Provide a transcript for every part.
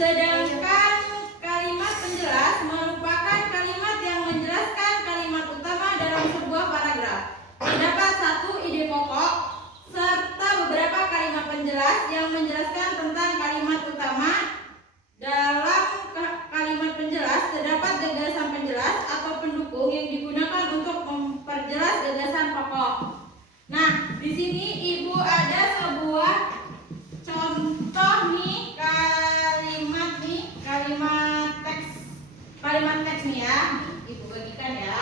Sedangkan kalimat penjelas merupakan kalimat yang menjelaskan kalimat utama dalam sebuah paragraf. Terdapat satu ide pokok serta beberapa kalimat penjelas yang menjelaskan tentang kalimat utama. Dalam kalimat penjelas terdapat gagasan penjelas atau pendukung yang digunakan untuk memperjelas gagasan pokok. Nah, di sini Ibu ada sebuah contoh nih kalimat teks nih ya. Ibu bagikan ya.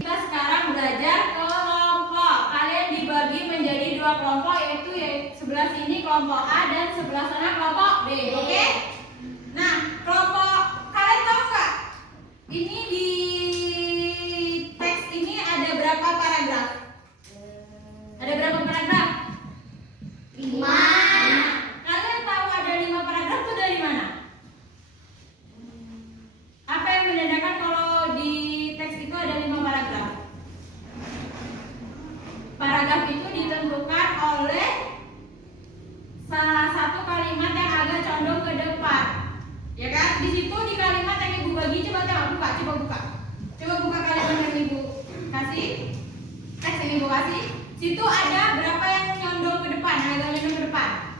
Kita sekarang belajar kelompok. Kalian dibagi menjadi dua kelompok, yaitu sebelah sini kelompok A dan sebelah sana kelompok B. Oke? Nah, kelompok kalian tahu nggak? Ini di teks ini ada berapa paragraf? Ada berapa paragraf? 5. Kalian tahu ada 5 paragraf itu dari mana? Apa yang menandakan kalau di teks itu ada 5 paragraf? Paragraf itu ditentukan oleh salah satu kalimat yang agak condong ke depan. Ya kan? Di situ di kalimat yang Ibu bagi, coba buka. Coba buka kalimat yang Ibu kasih. Teks yang Ibu kasih. Situ ada berapa yang nyondong ke depan? Agak nyondong ke depan.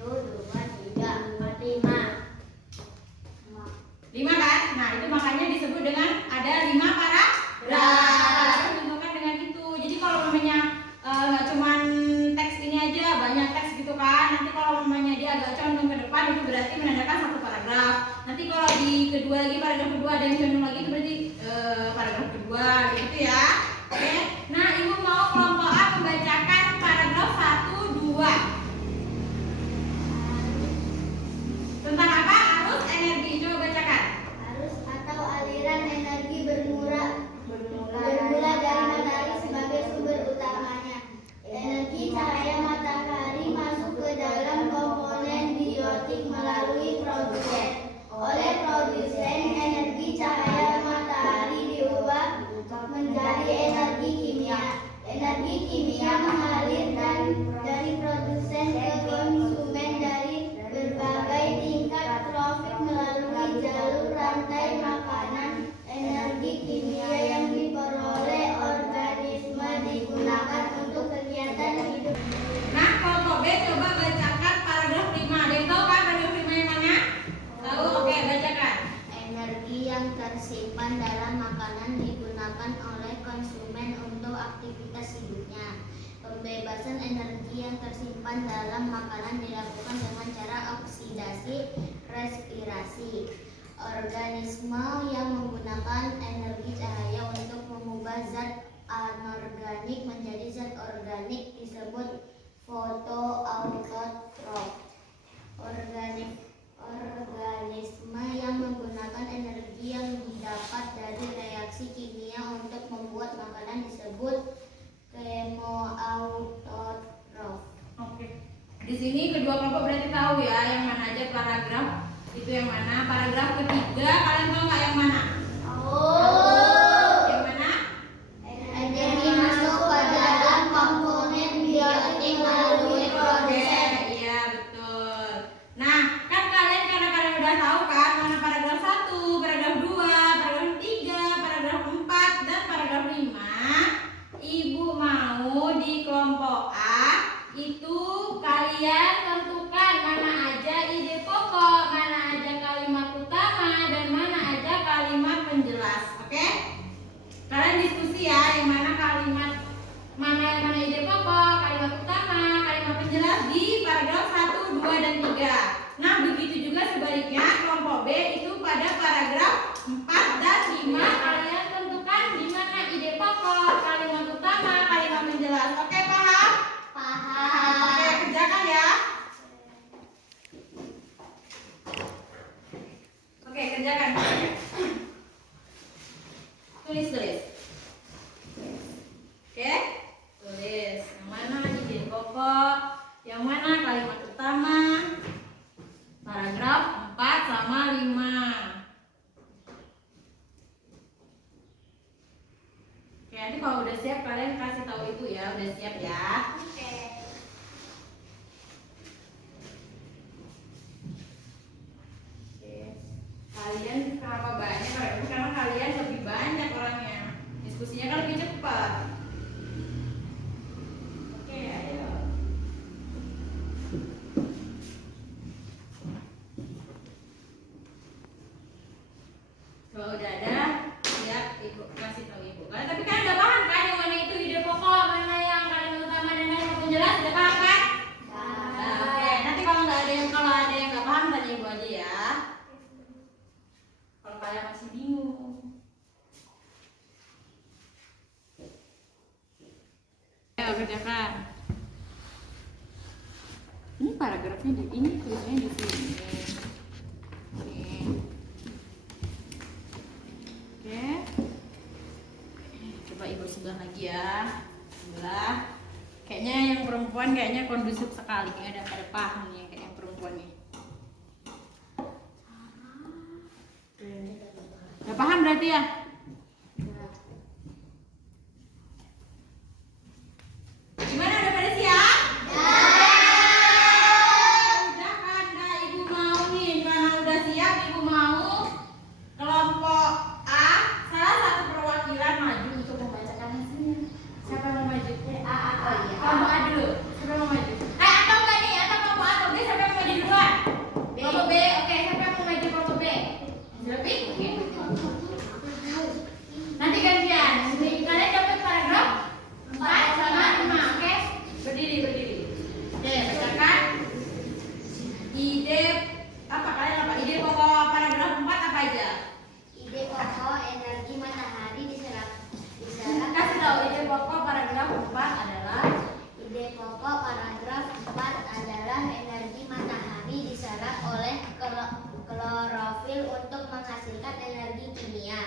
1, 2, 3, 4, 5. 5 kan? Nah, itu makanya disebut dengan ada 5 paragraf. Ditentukan dengan itu. Jadi kalau namanya nggak cuman teks ini aja, banyak teks gitu kan. Nanti kalau namanya dia agak condong ke depan, itu berarti menandakan satu paragraf. Nanti kalau di kedua lagi, paragraf kedua ada yang condong lagi, itu berarti paragraf kedua gitu ya. Oke. Nah, Ibu mau kelompok A membacakan paragraf 1, 2. Tentang apa? Arus energi. Coba bacakan. Arus atau aliran energi bermula dari matahari sebagai sumber utamanya. Energi cahaya matahari masuk ke dalam komponen biotik melalui produsen. Oleh produsen, energi cahaya matahari diubah menjadi energi kimia. Energi kimia mengalir dari produsen ke konsumen dari berbagai tingkat trofik melalui jalur rantai makanan. Energi kimia yang diperoleh organisme digunakan untuk kegiatan hidup. Nah, kelompok B coba bacakan paragraf 5. Ada yang tahu kan paragraf 5 yang mana? Tahu? Oke, bacakan. Energi yang tersimpan dalam makanan digunakan oleh konsumen untuk aktivitas hidupnya. Pembebasan energi yang tersimpan dalam makanan dilakukan dengan cara oksidasi respirasi. Organisme yang menggunakan energi cahaya untuk mengubah zat anorganik menjadi zat organik disebut fotoautotrof. Organisme yang menggunakan energi yang didapat dari reaksi kimia untuk membuat makanan disebut kemoautotrof. Oke. Di sini kedua kelompok berarti tahu ya yang mana aja paragraf itu yang mana. Paragraf ketiga kalian tahu nggak yang mana? Yang mana? Energi masuk ke dalam komponen biotik melalui produsen. Iya betul. Nah, kan karena kalian udah tahu kan mana paragraf 1, paragraf 2, paragraf 3, paragraf 4 dan paragraf 5. Ibu mau di kelompok A itu kalian tentukan mana aja ide pokok, mana aja kalimat utama dan mana aja kalimat penjelas. Oke? Kalian diskusi ya yang mana kalimat mana ide pokok, kalimat utama, kalimat penjelas di paragraf 1, 2 dan 3. Nah, begitu juga sebaliknya kelompok B itu pada paragraf 4 dan 5 kalian tentukan di mana ide pokok, kalimat utama, kalimat penjelas. Oke, paham? Paham. Oke, kerjakan ya. Oke, kerjakan. Tulis. Oke? Tulis. Yang mana ide pokok, yang mana kalimat utama. Paragraf 4 sama 5. Oke, nanti kalau udah siap kalian kasih tahu itu ya, udah siap ya. Oke. Oke. Kalian kenapa banyak? Karena kalian lebih banyak orangnya. Diskusinya kan lebih cepat. Oke, ayo. Kalau udah ada, siap ibu kasih tahu ibu. Kalian tapi kan udah paham kan yang mana itu ide pokok, mana yang kalimat utama dan kalimat penjelas, udah paham kan? Nah, oke. Nanti kalau ada yang nggak paham tanya ibu aja ya. Kalau kalian masih bingung. Ayo kerjakan. Ini paragrafnya ini tulisannya di sini. Oke. Coba ibu sebelah lagi ya. Sebelah. Kayaknya yang perempuan kayaknya kondusif sekali. Kayaknya ada pada paham nih kayak yang perempuan nih. Udah paham berarti ya? Gimana, udah pada siap? Udah kan, nah, ibu mau nih, karena udah siap ibu mau kelompok A salah satu perwakilan maju untuk membacakan hasilnya. Siapa yang mau maju? A. Kelompok A dulu. Siapa yang mau maju? Atau enggak nih, atau kelompok A atau B, siapa yang mau maju duluan? Kelompok B, oke, siapa yang mau maju kelompok B? Lebih? Oke. Nanti gantian. Kalian dapat paragraf 4 sama 5, oke? Berdiri. Oke, bacakan. Ide apa kalian apa? Ide pokok paragraf 4 apa aja? Ide pokok energi matahari diserap. Kasih tahu ide pokok paragraf 4 adalah Ide pokok paragraf 4 adalah energi matahari diserap oleh klorofil untuk menghasilkan energi kimia.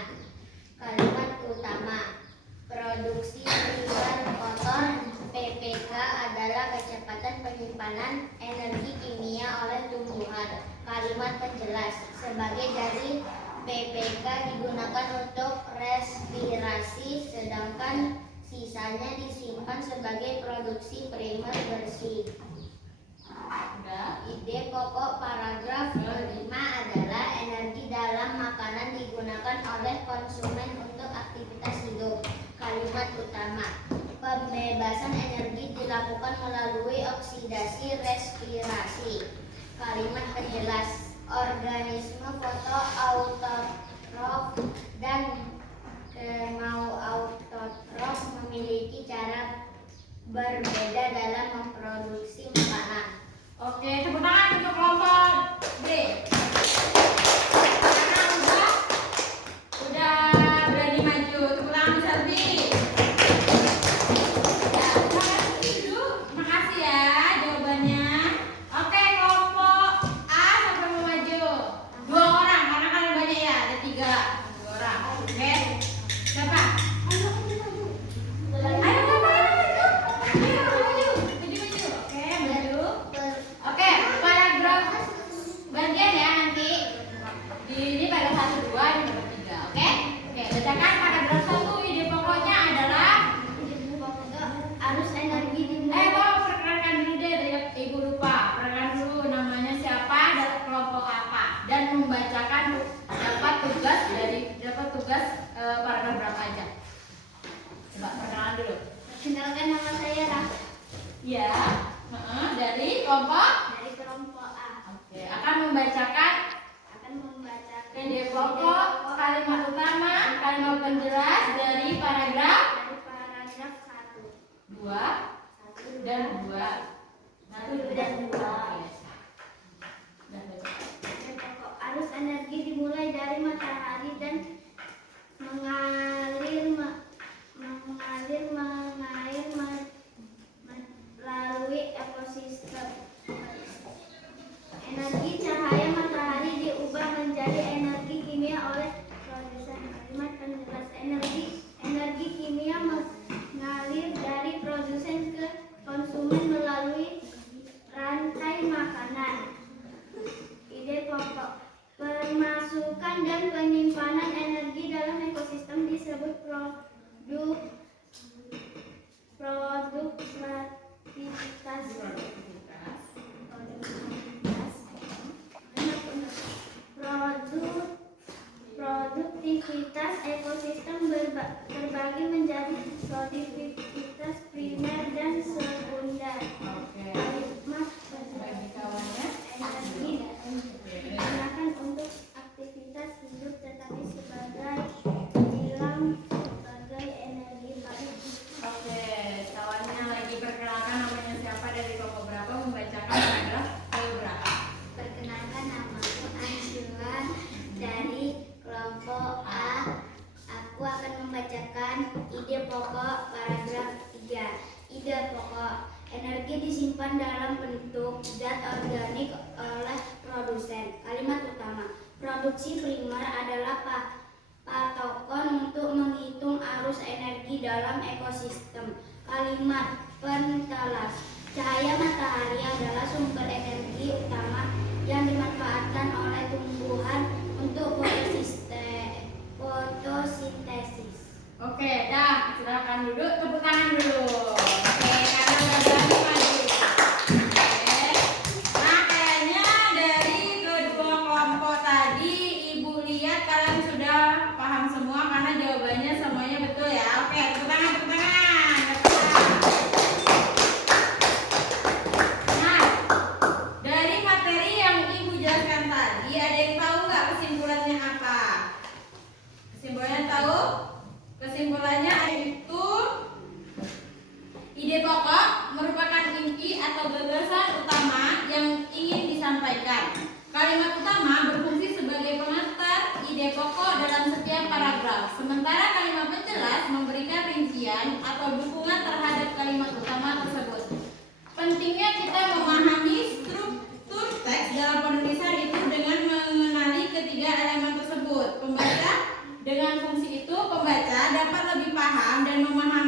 Kalimat utama: produksi primer kotor PPK adalah kecepatan penyimpanan energi kimia oleh tumbuhan. Kalimat penjelas: sebagai dari PPK digunakan untuk respirasi, sedangkan sisanya disimpan sebagai produksi primer bersih. Ide pokok paragraf 5 adalah energi dalam makanan digunakan oleh konsumen untuk aktivitas hidup. Kalimat utama: pembebasan energi dilakukan melalui oksidasi respirasi. Kalimat penjelas: organisme fotoautotrof dan kemauautotrof memiliki cara berbeda dalam memproduksi makanan. oke, tepuk tangan untuk kelompok B. Karena udah berani maju. Tepuk tangan untuk Selvi. Ya, dulu. Makasih ya jawabannya. Oke, kelompok A siapa yang mau maju? 2 orang, karena kalian banyak ya, ada 3. 2 orang. Oke. Siapa? Ayo maju. Oke, maju. Oke, paragraf gantian ya nanti. Ini paragraf 1, 2, ini paragraf 3. Oke? Oke, bacakan paragraf 1. Ide pokoknya adalah Arus energi dimulai. perkenalkan dulu deh, ibu lupa. Perkenalkan dulu namanya siapa dan kelompok apa, dan membacakan dapat tugas paragraf berapa aja. Coba perkenalan dulu. Perkenalkan, nama saya Rah Iya. Dari kelompok. dari kelompok A. Oke, akan membacakan ide pokok, kalimat utama, kalimat penjelas dari paragraf 1. 2 dan 2. 1 dan 2. Ide pokok: arus energi dimulai dari matahari dan mengalir melalui ekosistem. Energi cahaya matahari diubah menjadi energi kimia oleh produsen. Kalimat penjelas: energi kimia mengalir dari produsen ke konsumen melalui rantai Produktivitas ekosistem terbagi menjadi produktivitas primer dan sekunder. Oke. Kalimat Bagi kawannya. energi digunakan untuk aktivitas hidup tetapi sebagai bilang sebagai energi baik. Oke, kawannya lagi perkenalkan namanya siapa dari kelompok berapa, membacakan paragraf keberapa. Perkenalkan, namaku Ansyulan dari kelompok A. Aku akan membacakan ide pokok paragraf 3. Ide pokok: energi disimpan dalam bentuk zat organik oleh produsen. Kalimat utama: produksi primer adalah patokan untuk menghitung arus energi dalam ekosistem. Kalimat pentelas: cahaya matahari adalah sumber energi utama yang dimanfaatkan oleh tumbuhan untuk fotosintesis. Oke, dah, silakan duduk, tepuk tangan dulu. Oke, karena udah berani maju. Oke. Nah, kayaknya dari kedua kelompok tadi Ibu lihat kalian sudah paham semua karena jawabannya semuanya betul ya. Oke, tepuk tangan, tepuk tangan. Nah, dari materi yang Ibu jelaskan tadi, ada yang tahu nggak kesimpulannya apa? Kesimpulannya tahu? Kesimpulannya itu ide pokok merupakan inti atau gagasan utama yang ingin disampaikan. Kalimat utama berfungsi sebagai pengantar ide pokok dalam setiap paragraf. Sementara kalimat penjelas memberikan rincian atau dukungan terhadap kalimat utama tersebut. Pentingnya kita memahami struktur teks dalam penulisan itu dengan mengenali ketiga elemen tersebut. Pembaca, dengan fungsi itu pembaca dapat lebih paham dan memahami